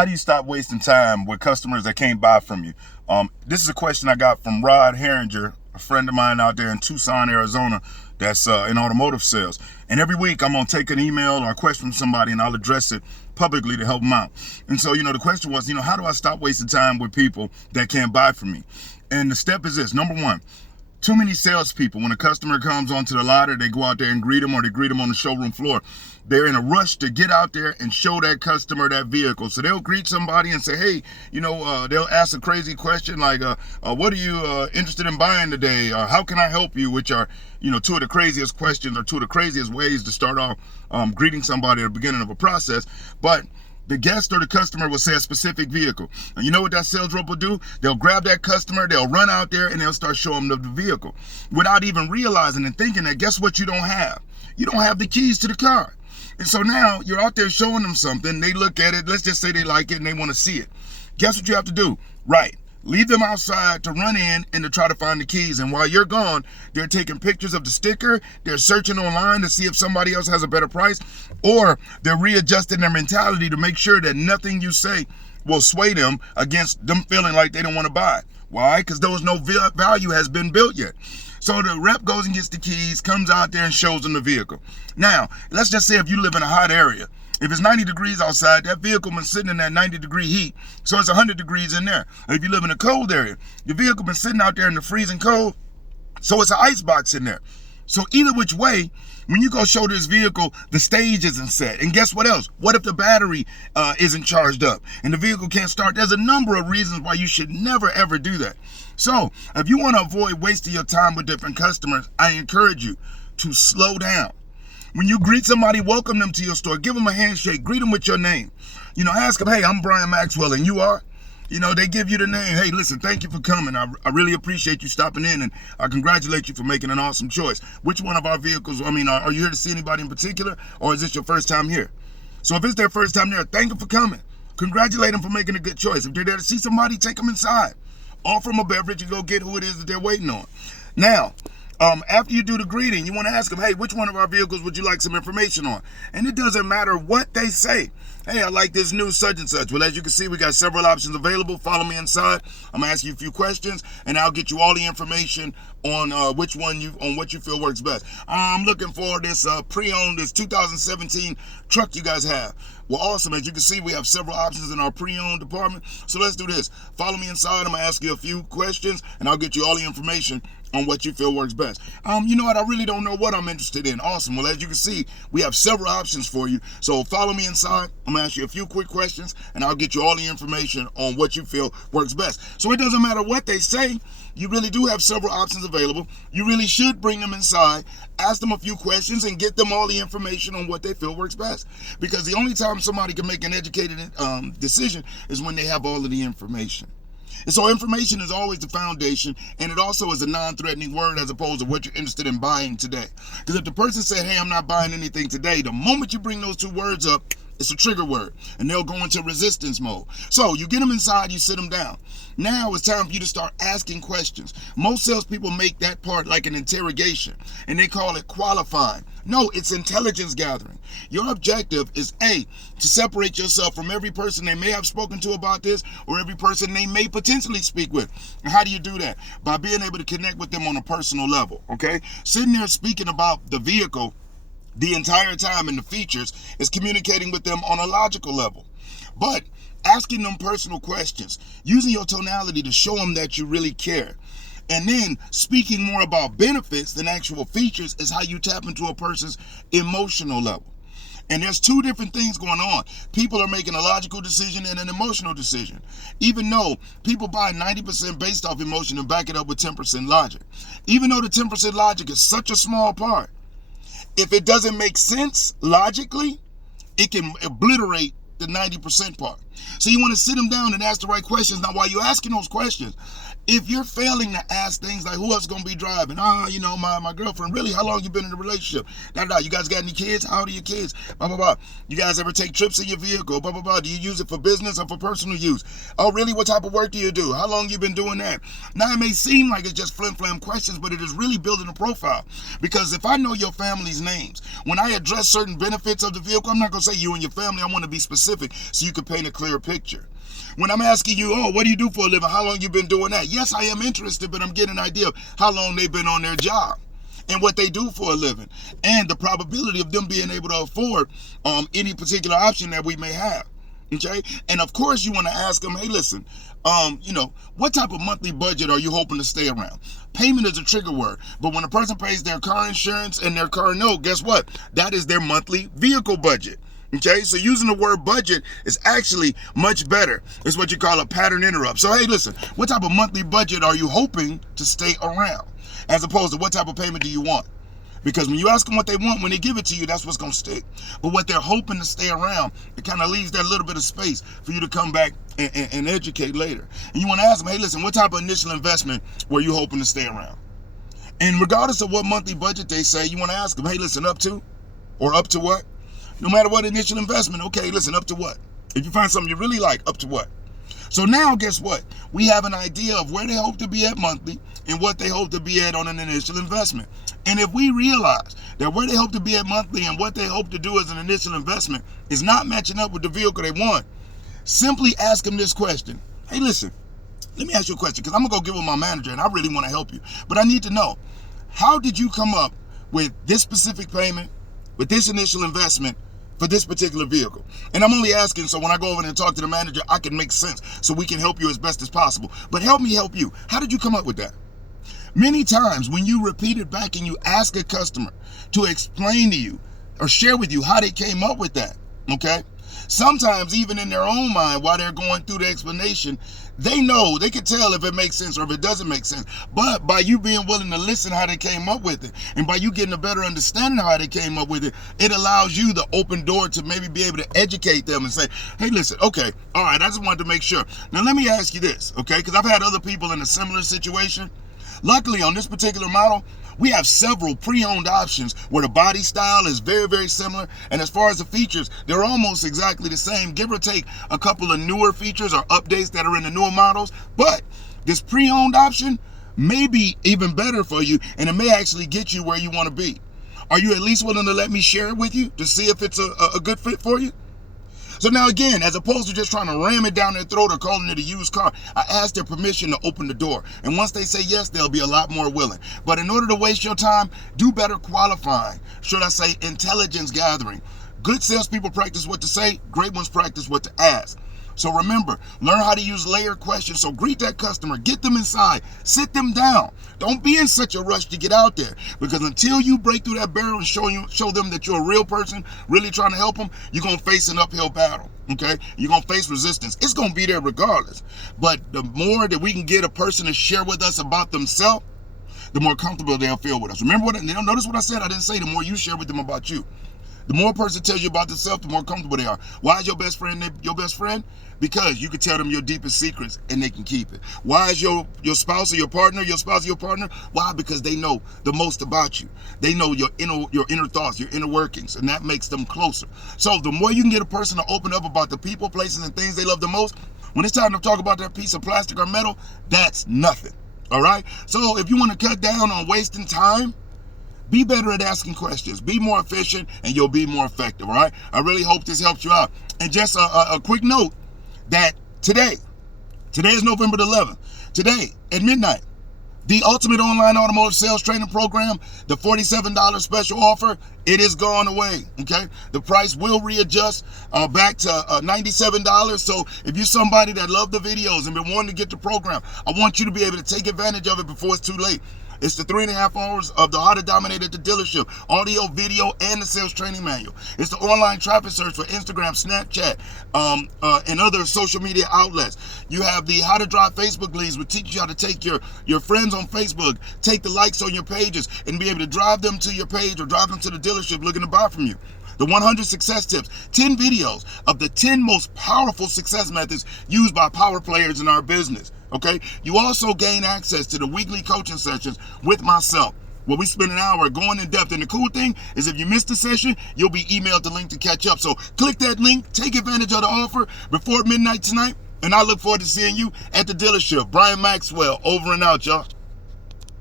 How do you stop wasting time with customers that can't buy from you? This is a question I got from Rod Herringer, a friend of mine out there in Tucson, Arizona, that's in automotive sales. And every week I'm going to take an email or a question from somebody and I'll address it publicly to help them out. And so, the question was, how do I stop wasting time with people that can't buy from me? And the step is this. Number one, too many salespeople, when a customer comes onto the lot, or they go out there and greet them, or they greet them on the showroom floor, they're in a rush to get out there and show that customer that vehicle. So they'll greet somebody and say, hey, they'll ask a crazy question like, what are you interested in buying today? How can I help you? Which are, two of the craziest questions or two of the craziest ways to start off greeting somebody at the beginning of a process. But the guest or the customer will say a specific vehicle. And you know what that sales rep will do? They'll grab that customer, they'll run out there, and they'll start showing them the vehicle without even realizing and thinking that, guess what you don't have? You don't have the keys to the car. And so now you're out there showing them something. They look at it. Let's just say they like it and they want to see it. Guess what you have to do? Right. Leave them outside to run in and to try to find the keys. And while you're gone, they're taking pictures of the sticker. They're searching online to see if somebody else has a better price, or they're readjusting their mentality to make sure that nothing you say will sway them against them feeling like they don't want to buy. Why? Because there was no value has been built yet. So the rep goes and gets the keys, comes out there and shows them the vehicle. Now, let's just say if you live in a hot area, if it's 90 degrees outside, that vehicle been sitting in that 90-degree heat, so it's 100 degrees in there. If you live in a cold area, your vehicle been sitting out there in the freezing cold, so it's an ice box in there. So either which way, when you go show this vehicle, the stage isn't set. And guess what else? What if the battery isn't charged up and the vehicle can't start? There's a number of reasons why you should never, ever do that. So if you want to avoid wasting your time with different customers, I encourage you to slow down. When you greet somebody, welcome them to your store. Give them a handshake. Greet them with your name. Ask them, hey, I'm Brian Maxwell, and you are? They give you the name. Hey, listen, thank you for coming. I really appreciate you stopping in, and I congratulate you for making an awesome choice. Which one of our vehicles, are you here to see anybody in particular, or is this your first time here? So if it's their first time there, thank them for coming. Congratulate them for making a good choice. If they're there to see somebody, take them inside. Offer them a beverage and go get who it is that they're waiting on. Now, after you do the greeting, you want to ask them, hey, which one of our vehicles would you like some information on? And it doesn't matter what they say. Hey, I like this new such and such. Well, as you can see, we got several options available. Follow me inside. I'm gonna ask you a few questions, and I'll get you all the information on what you feel works best. I'm looking for this pre-owned, this 2017 truck you guys have. Well, awesome. As you can see, we have several options in our pre-owned department. So let's do this. Follow me inside. I'm gonna ask you a few questions, and I'll get you all the information on what you feel works best. You know what? I really don't know what I'm interested in. Awesome. Well, as you can see, we have several options for you. So follow me inside. I'm gonna ask you a few quick questions, and I'll get you all the information on what you feel works best. So it doesn't matter what they say. You really do have several options available. You really should bring them inside, ask them a few questions, and get them all the information on what they feel works best. Because the only time somebody can make an educated decision is when they have all of the information. And so information is always the foundation, and it also is a non-threatening word as opposed to what you're interested in buying today. Because if the person said, hey, I'm not buying anything today, the moment you bring those two words up, it's a trigger word, and they'll go into resistance mode. So you get them inside, you sit them down. Now it's time for you to start asking questions. Most salespeople make that part like an interrogation, and they call it qualifying. No, it's intelligence gathering. Your objective is A, to separate yourself from every person they may have spoken to about this, or every person they may potentially speak with. And how do you do that? By being able to connect with them on a personal level, okay? Sitting there speaking about the vehicle the entire time and the features is communicating with them on a logical level. But asking them personal questions, using your tonality to show them that you really care, and then speaking more about benefits than actual features is how you tap into a person's emotional level. And there's two different things going on. People are making a logical decision and an emotional decision. Even though people buy 90% based off emotion and back it up with 10% logic. Even though the 10% logic is such a small part, if it doesn't make sense logically, it can obliterate the 90% part. So you want to sit them down and ask the right questions. Now, while you're asking those questions, If you're failing to ask things like, who else gonna be driving? My girlfriend. Really, how long you been in a relationship? You guys got any kids? How old are your kids? Blah, blah, blah. You guys ever take trips in your vehicle? Blah, blah, blah. Do you use it for business or for personal use? Oh, really? What type of work do you do? How long you been doing that? Now, it may seem like it's just flim-flam questions, but it is really building a profile. Because if I know your family's names, when I address certain benefits of the vehicle, I'm not gonna say you and your family. I want to be specific so you can paint a clear picture. When I'm asking you, oh, what do you do for a living? How long you been doing that? Yes, I am interested, but I'm getting an idea of how long they've been on their job and what they do for a living and the probability of them being able to afford any particular option that we may have. Okay? And of course, you want to ask them, hey, listen, what type of monthly budget are you hoping to stay around? Payment is a trigger word, but when a person pays their car insurance and their car note, guess what? That is their monthly vehicle budget. Okay, so using the word budget is actually much better. It's what you call a pattern interrupt. So, hey, listen, what type of monthly budget are you hoping to stay around? As opposed to what type of payment do you want? Because when you ask them what they want, when they give it to you, that's what's going to stick. But what they're hoping to stay around, it kind of leaves that little bit of space for you to come back and educate later. And you want to ask them, hey, listen, what type of initial investment were you hoping to stay around? And regardless of what monthly budget they say, you want to ask them, hey, listen, up to? Or up to what? No matter what initial investment, okay, listen, up to what? If you find something you really like, up to what? So now, guess what? We have an idea of where they hope to be at monthly and what they hope to be at on an initial investment. And if we realize that where they hope to be at monthly and what they hope to do as an initial investment is not matching up with the vehicle they want, simply ask them this question. Hey, listen, let me ask you a question because I'm going to go get with my manager and I really want to help you. But I need to know, how did you come up with this specific payment, with this initial investment, for this particular vehicle? And I'm only asking so when I go over there and talk to the manager, I can make sense so we can help you as best as possible. But help me help you. How did you come up with that? Many times when you repeat it back and you ask a customer to explain to you or share with you how they came up with that, okay? Sometimes even in their own mind while they're going through the explanation, they know, they can tell if it makes sense or if it doesn't make sense. But by you being willing to listen how they came up with it, and by you getting a better understanding of how they came up with it, it allows you the open door to maybe be able to educate them and say, hey, listen, okay, all right, I just wanted to make sure. Now, let me ask you this, okay? Because I've had other people in a similar situation. Luckily, on this particular model, we have several pre-owned options where the body style is very, very similar. And as far as the features, they're almost exactly the same, give or take a couple of newer features or updates that are in the newer models. But this pre-owned option may be even better for you, and it may actually get you where you want to be. Are you at least willing to let me share it with you to see if it's a good fit for you? So now again, as opposed to just trying to ram it down their throat or calling it a used car, I asked their permission to open the door. And once they say yes, they'll be a lot more willing. But in order to waste your time, do better qualifying. Should I say intelligence gathering? Good salespeople practice what to say, great ones practice what to ask. So remember, learn how to use layered questions. So greet that customer, get them inside, sit them down. Don't be in such a rush to get out there, because until you break through that barrier and show them that you're a real person, really trying to help them, you're going to face an uphill battle, okay? You're going to face resistance. It's going to be there regardless. But the more that we can get a person to share with us about themselves, the more comfortable they'll feel with us. Notice what I said? I didn't say the more you share with them about you. The more a person tells you about themselves, the more comfortable they are. Why is your best friend your best friend? Because you can tell them your deepest secrets and they can keep it. Why is your spouse or your partner your spouse or your partner? Why? Because they know the most about you. They know your inner thoughts, your inner workings, and that makes them closer. So the more you can get a person to open up about the people, places, and things they love the most, when it's time to talk about that piece of plastic or metal, that's nothing. All right? So if you want to cut down on wasting time, be better at asking questions. Be more efficient, and you'll be more effective, all right? I really hope this helps you out. And just a quick note that today is November the 11th. Today at midnight, the Ultimate Online Automotive Sales Training Program, the $47 special offer, it is gone away, okay? The price will readjust back to $97. So if you're somebody that loved the videos and been wanting to get the program, I want you to be able to take advantage of it before it's too late. It's the 3.5 hours of the How to Dominate at the Dealership, audio, video, and the sales training manual. It's the online traffic search for Instagram, Snapchat, and other social media outlets. You have the How to Drive Facebook leads, which teaches you how to take your friends on Facebook, take the likes on your pages, and be able to drive them to your page or drive them to the dealership looking to buy from you. The 100 success tips, 10 videos of the 10 most powerful success methods used by power players in our business. Okay? You also gain access to the weekly coaching sessions with myself, where we spend an hour going in depth. And the cool thing is, if you missed a session, you'll be emailed the link to catch up. So click that link, take advantage of the offer before midnight tonight, and I look forward to seeing you at the dealership. Brian Maxwell, over and out, y'all.